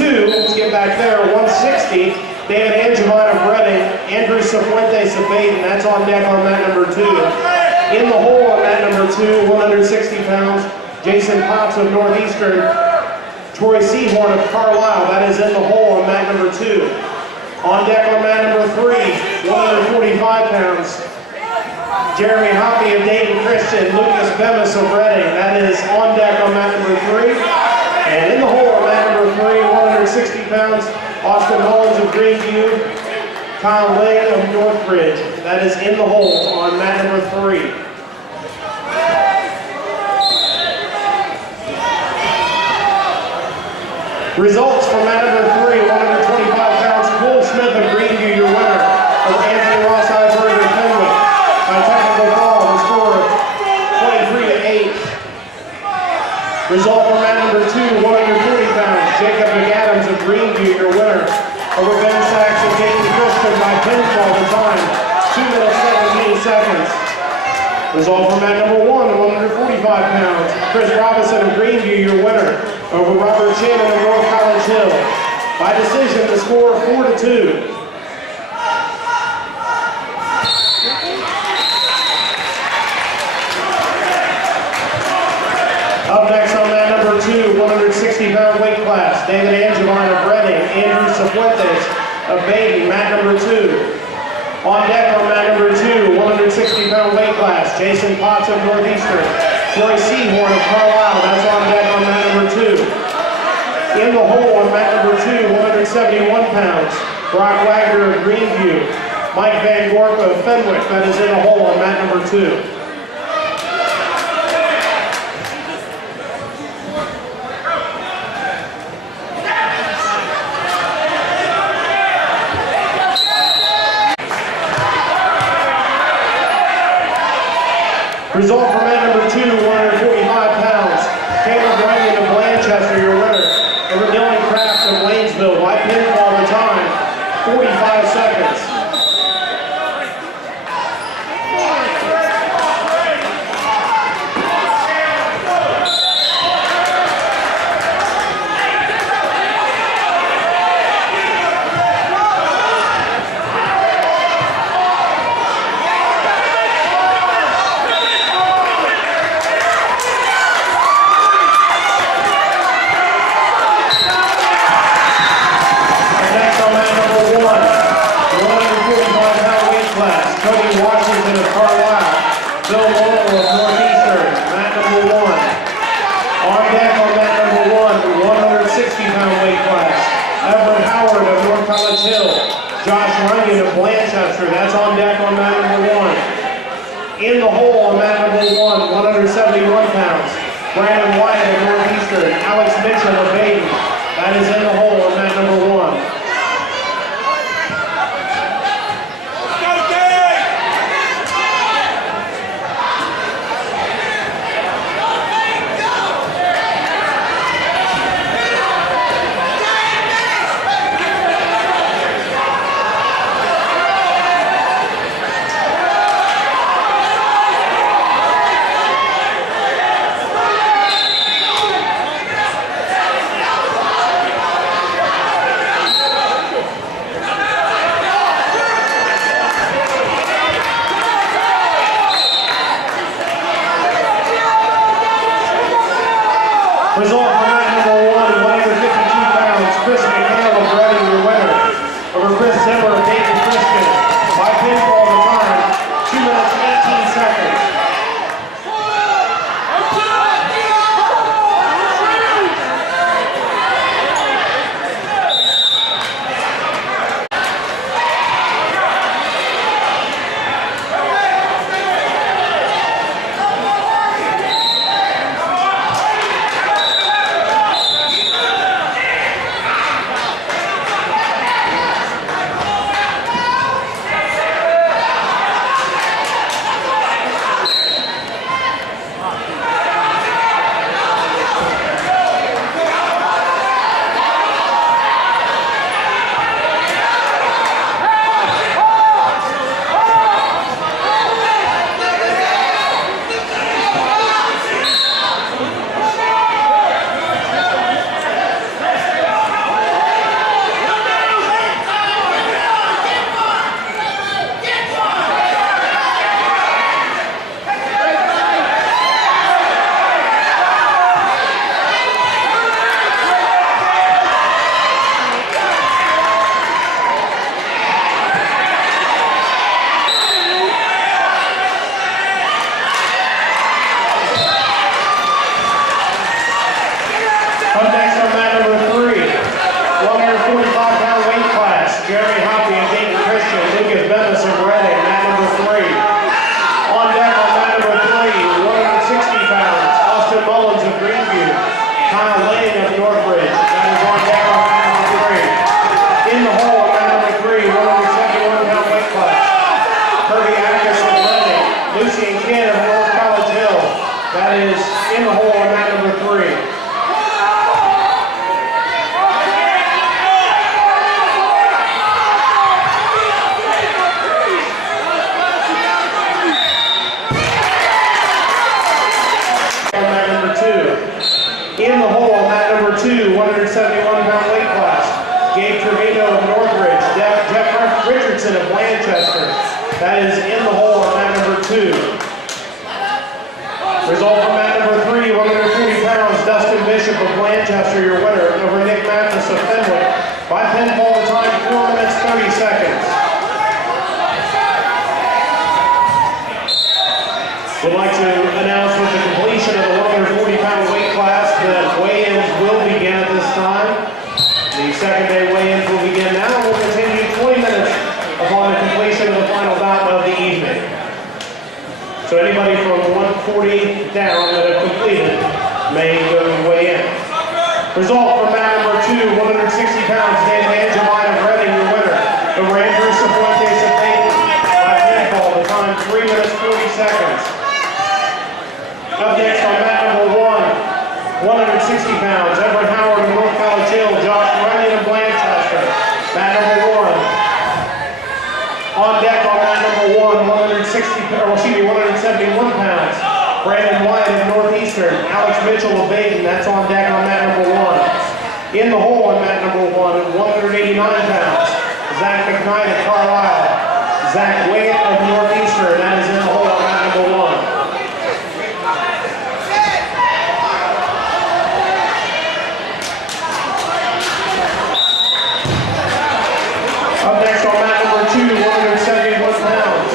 2, let's get back there, 160. David Angevine of Reading, Andrew Cifuentes of Baden, that's on deck on mat number 2. In the hole on mat number 2, 160 pounds, Jason Potts of Northeastern, Troy Seahorn of Carlisle, that is in the hole on mat number 2. On deck on mat number 3, 145 pounds, Jeremy Hoppy of Dayton Christian, Lucas Bemis of Reading, that is on deck on mat number 3. And in the hole on mat number 3, 160 pounds, Austin Mullins of Greenview, Kyle Lane of Northbridge, that is in the hole on mat number 3. Results for mat number 3, 125 pounds, Cole Smith of Greenview, your winner, over Anthony Ross Ivory of Fenwick. By technical fall, the score 23-8. Result for mat number 2, 140 pounds, Jacob McAdams of Greenview, your winner, over Ben Sachs of Dayton Christian by pinfall, the time 2 minutes 17 seconds. Result for mat number 1, 145 pounds, Chris Robinson of Greenview, your winner, over Robert Shannon of North College Hill. By decision, the score 4-2. Up next on mat number 2, 160-pound weight class, David Angevine of Reading, Andrew Cifuentes of Baden, mat number 2. On deck on mat number 2, 160-pound weight class, Jason Potts of Northeastern, Troy Seahorn of Carlisle, that's on deck on mat number 2. In the hole on mat number 2, 171 pounds, Brock Wagner of Greenview, Mike Van Gorp of Fenwick, that is in the hole on mat number 2. Result for mat number 2, 145 pounds, Caleb Runyon of Blanchester, your winner, over Dylan Kraft of Lanesville, by pinfall, the time 45 seconds. That's on deck on mat number 1. In the hole on mat number 1, 171 pounds, Brandon Wyatt of Northeastern, Alex Mitchell of Baden. That is in the hole on mat number 1. 171-pound weight class. Gabe Trevino of Northridge, Jeff Richardson of Blanchester. That is in the hole on mat number 2. Result from mat number 3, 140 pounds, Dustin Bishop of Blanchester, your winner, over Nick Mathis of Fenwick. By pinfall, the time 4 minutes 30 seconds. Would like to announce with the completion of the 140-pound weight class that weigh-ins will begin at this time. The second day weigh-ins will begin now and will continue 20 minutes upon the completion of the final bout of the evening. So anybody from 140 down that have completed may go weigh in. Result from mat number 2, 160 pounds, David Angelina of Reading, your winner. Over Andrew Cifuentes of Dayton. By pinfall, the time 3 minutes 40 seconds. Up next on mat number 1, 160 pounds, Everett Howard of North College Hill, Josh Runyon of Blanchester. Mat number 1. On deck on mat number 1, 171 pounds, Brandon Wyatt of Northeastern, Alex Mitchell of Baden, that's on deck on mat number 1. In the hole on mat number 1 at 189 pounds, Zach McKnight of Carlisle, Zach Wiggett of Northeastern, that is in the hole on mat number 1. Up next on mat number 2, 171 pounds,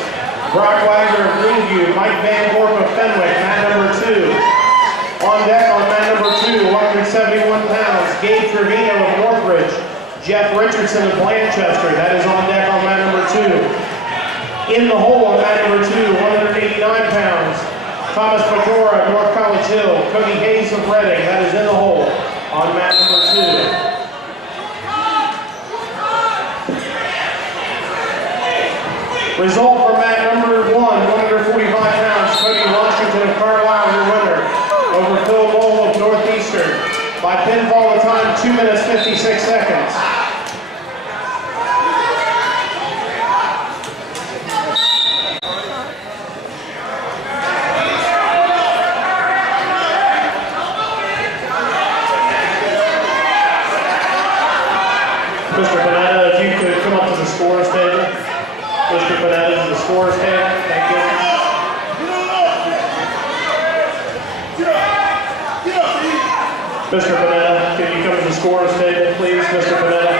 Brock Wagner of Greenview, Mike Van Gorp of Fenwick, mat number 2. On deck on mat number 2, 171 pounds, Gabe Trevino of Northridge, Jeff Richardson of Blanchester, that is on deck on mat number 2. In the hole on mat number 2, 189 pounds, Thomas Pajora of North College Hill, Cody Hayes of Reading, that is in the hole on mat number 2. Result for mat number 1, 145 pounds, Cody Washington of Carlisle, your winner, over Phil Lowell of Northeastern. By pinfall, the time 2 minutes 56 seconds. Mr. Panetta, if you could come up to the scores table. Mr. Panetta to the scores table. Thank you. Mr. Panetta, can you come to the scores table, please, Mr. Panetta?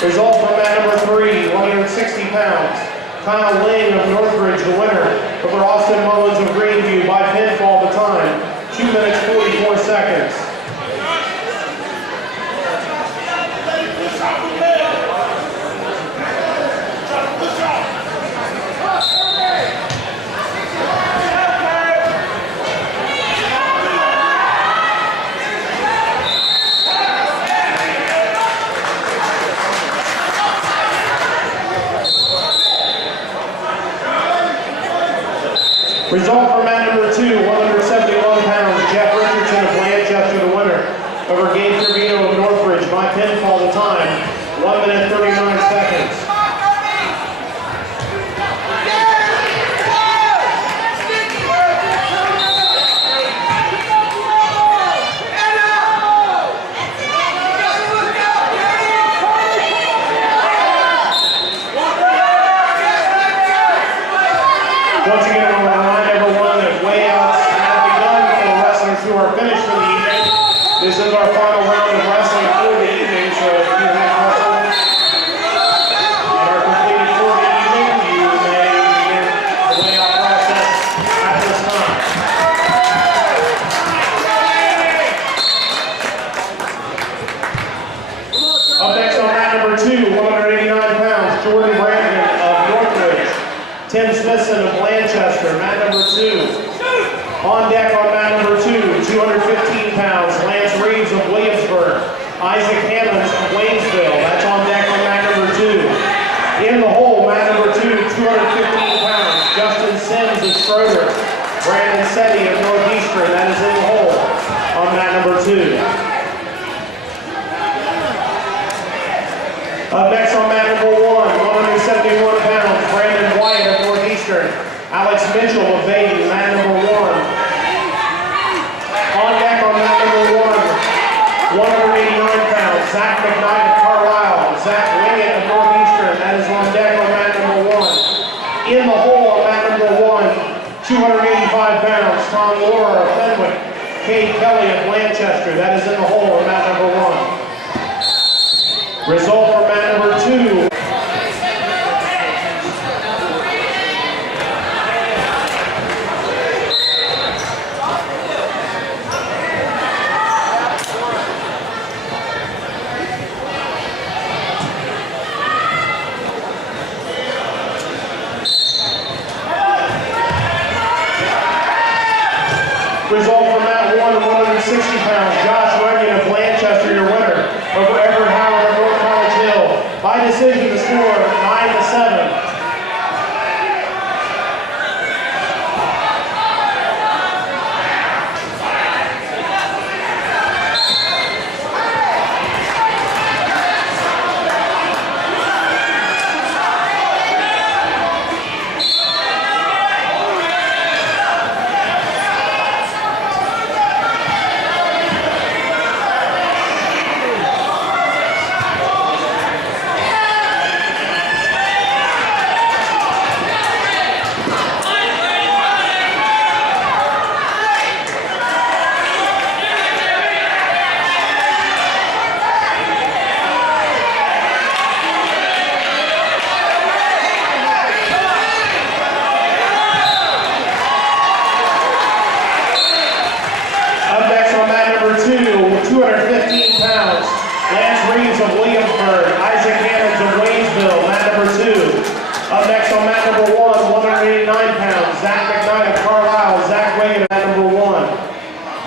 Result from mat number 3, 160 pounds. Kyle Ling of Northridge, the winner, over Austin Mullins of Greenview by pinfall, the time 2 minutes 44 seconds. Result for mat number 2, This is our final round of wrestling for the evening, so if you have wrestled and are completed for the evening, you may begin the layout process at this time. Up next on mat number 2, 189 pounds, Jordan Brandon of Northridge. Tim Smithson of Blanchester, mat number 2. On deck on mat number 2, 215 pounds, Lance Reeves of Williamsburg. Isaac Hammonds of Waynesville, that's on deck on mat number 2. In the hole, mat number 2, 215 pounds, Justin Sims of Schroeder. Brandon Setti of Northeastern, that is in the hole on mat number 2. Up next on mat number 1, 171 pounds, Brandon White of Northeastern. Alex Mitchell of Baden, mat number 1. On deck on mat number 1, 189 pounds, Zach McKnight of Carlisle. Zach Wingett of Northeastern, that is on deck on mat number 1. In the hole on mat number 1, 285 pounds, Tom Laura of Fenwick. Cade Kelly of Blanchester, that is in the hole on mat number 1. Result for mat number 2. Result for mat 1, 160 pounds, Josh Runyon of Blanchester, your winner, over Everett Howard of North College Hill. By decision, the score 9-7.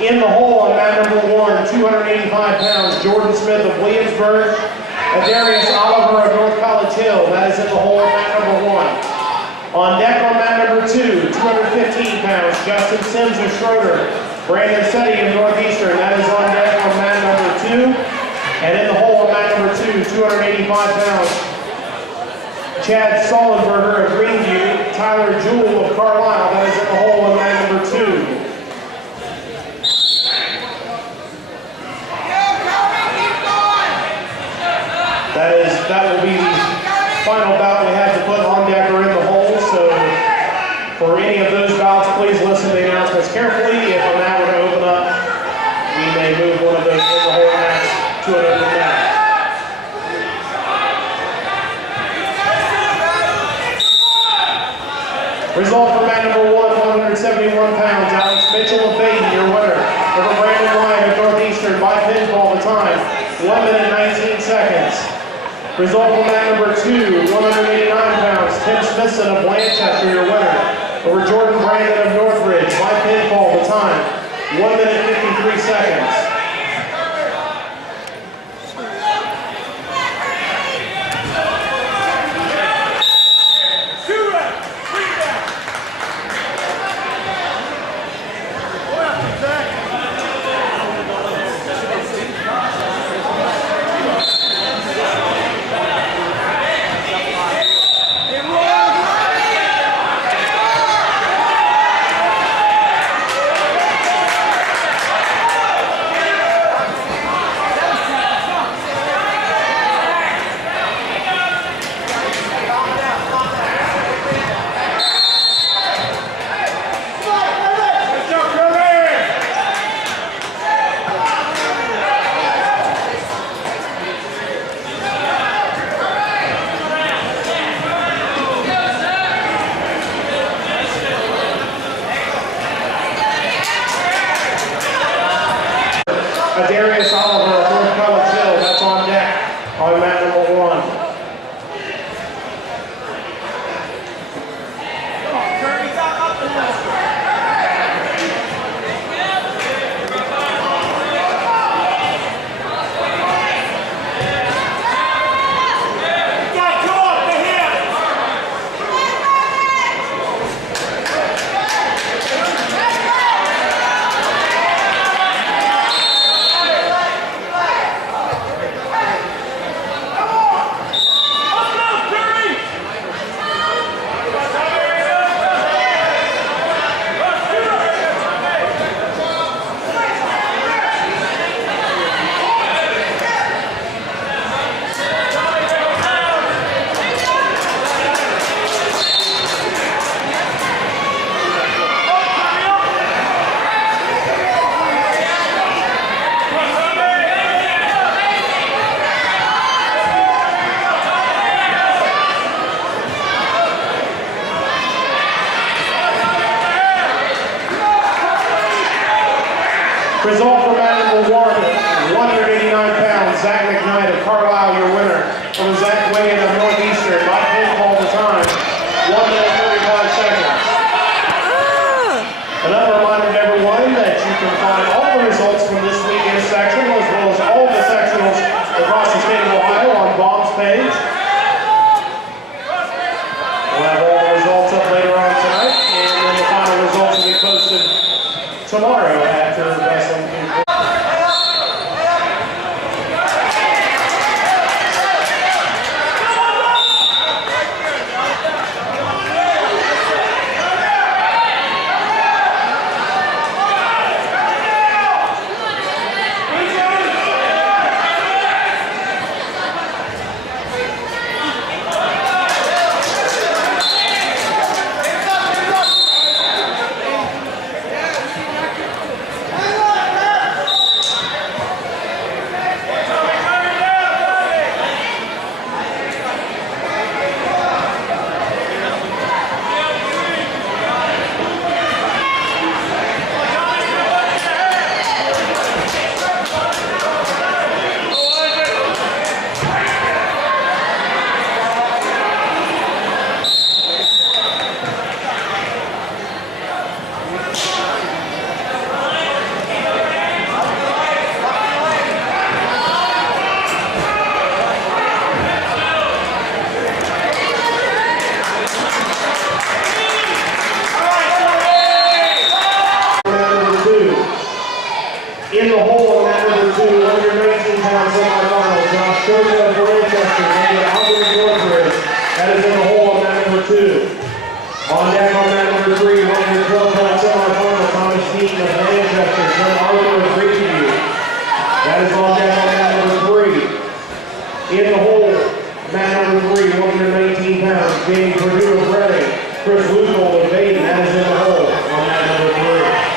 In the hole on mat number 1, 285 pounds, Jordan Smith of Williamsburg. Darius Oliver of North College Hill, that is in the hole on mat number 1. On deck on mat number 2, 215 pounds, Justin Sims of Schroeder. Brandon Setti of Northeastern, that is on deck on mat number 2. And in the hole on mat number 2, 285 pounds, Chad Sullenberger of Greenview. Tyler Jewell of Carlisle, that is in the hole on mat number 2. That will be the final bout we have to put on deck or in the hole. So for any of those bouts, please listen to the announcements carefully. If a mat were to open up, we may move one of those in the hole mats to an open mat. Result for mat number 1, 171 pounds, Alex Mitchell of Baden, your winner. Over Brandon White of Northeastern by pinfall, the time 1 minute 19 seconds. Result for mat number 2, 189 pounds, Tim Smithson of Blanchester, your winner. Over Jordan Brandon of Northridge by pinfall, the time 1 minute 53 seconds. Darius Oliver of North College Hill. That's on deck on mat number 1. Result for mat number 1, 189 pounds, Zach McKnight of Carlisle, your winner. From Zach Wayne of Northeastern, by pinfall the time, 1 minute 35 seconds. Another reminder to everyone that you can find all the results from this weekend's sectional, as well as all the sectionals across the state of Ohio on Bob's page. We'll have all the results up later on tonight, and then the final results will be posted tomorrow after wrestling. In the hole on mat number 2, 119 pounds semifinal, Josh Shota of Manchester, and Albert Northridge. That is in the hole on mat number 2. On deck on mat number 3, 112 pounds semifinal, Thomas Keaton of Manchester, John Arthur of Greenview. That is on deck on mat number 3. In the hole, mat number 3, 119 pounds, Jamie Purdue of Reading, Chris Lugold of Baden. That is in the hole on mat number 3.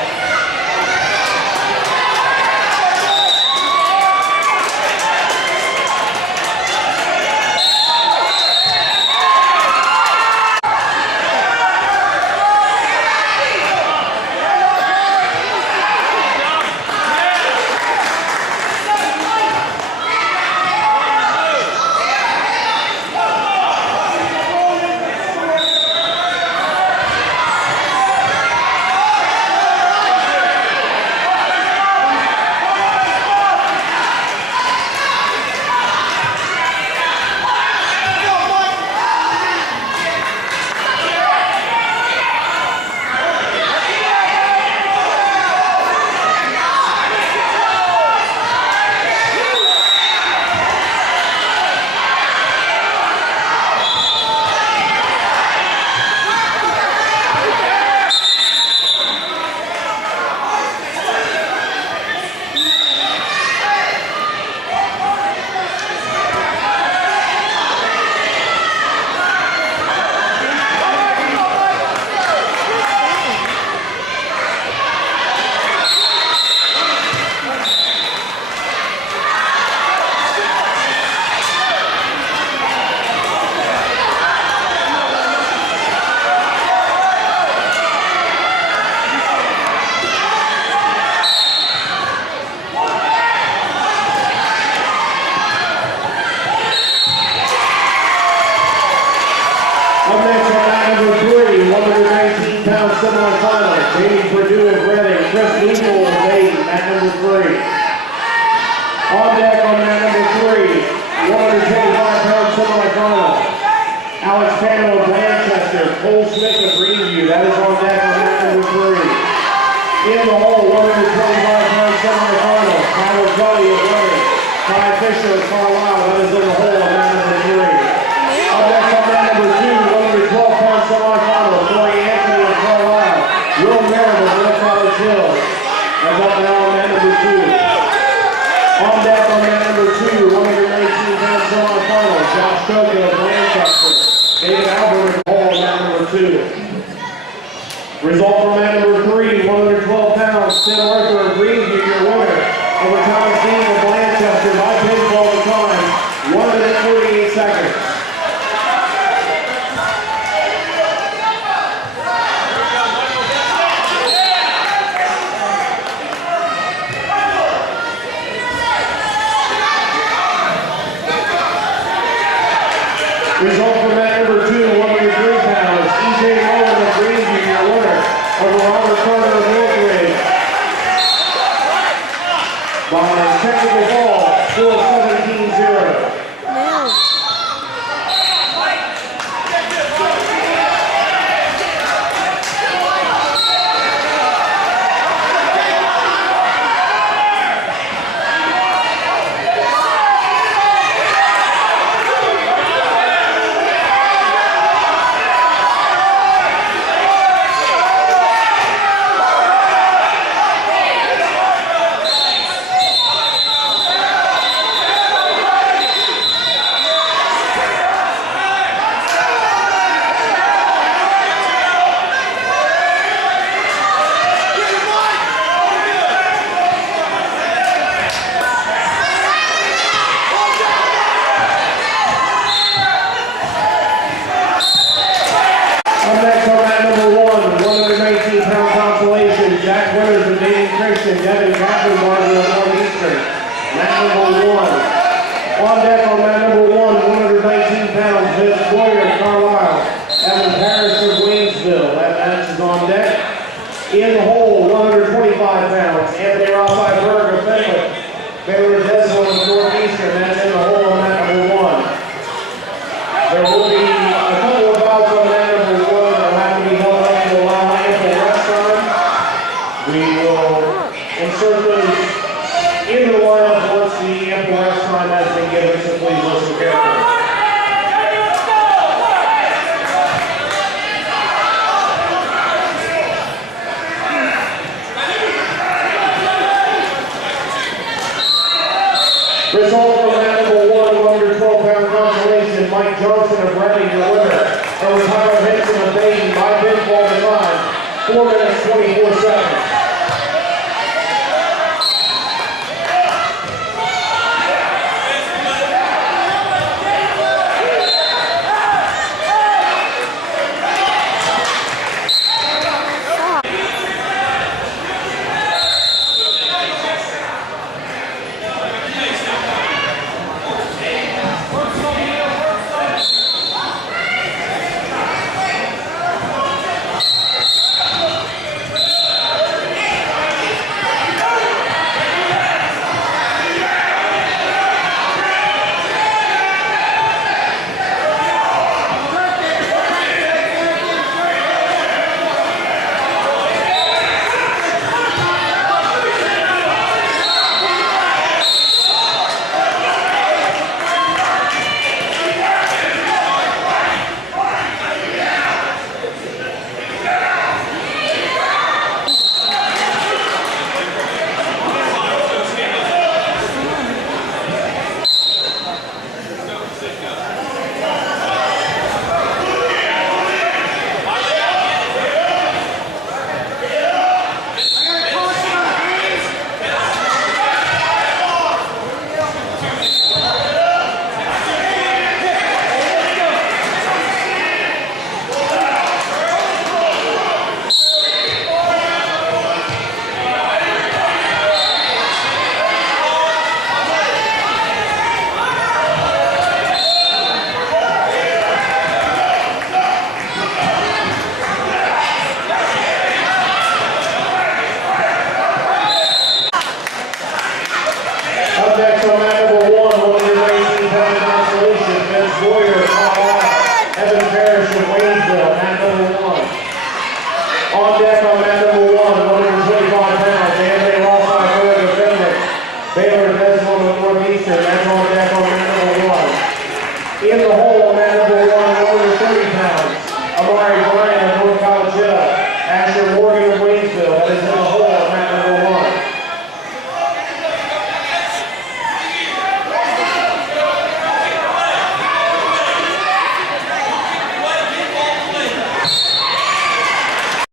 semifinal. Jamie Purdue of Reading, Chris Neal of Dayton, mat number 3. On deck on mat number 3, 125-pound semifinal. Alex Pano of Manchester, Cole Smith of Greenview, that is on deck on mat number 3. In the hole, 125-pound semifinal. Tyler Kelly of Reading, Ty Fisher of Carlisle, that is in the hole on mat number 3. On deck on mat number 2, 112-pound semifinal. Corey Anthony of Carlisle, Will Merritt of North College Hill, that's up now on mat number 2. On deck on mat number 2, 119-pound semifinal. Josh Coker of Lancaster, David Albert of Hall, mat number 2. Result from mat number 3, 112 pounds, Tim Arthur of Greenview, your winner, over Thomas Dean of Lancaster by pinfall the time, 1 minute 48 seconds. Result from mat number 2, 103 pounds, EJ Owen of Greenview, your winner, over Robert Carter of Millbridge. By technical fall, 4-17-0. Devin Kappenbarger of Northeastern, mat number 1. On deck on mat number 1, 119 pounds, Vince Boyer of Carlisle, Evan Parrish of Waynesville, that match is on deck. In the hole, 125 pounds, Anthony Rothberg of Fenwick, Baylor Desmond of Northeastern, that's in the hole on mat number 1. There will be a couple of bouts on mat number 1 that will have to be held up to allow ample rest time. We will insert those into the lineup once the ample rest time has been given, so please listen carefully. Result from mat number 1, 112-pound consolation, Mike Johnson of Reading, your winner, over Tyler Henson of Dayton by pinfall to time, 4 minutes 24 seconds.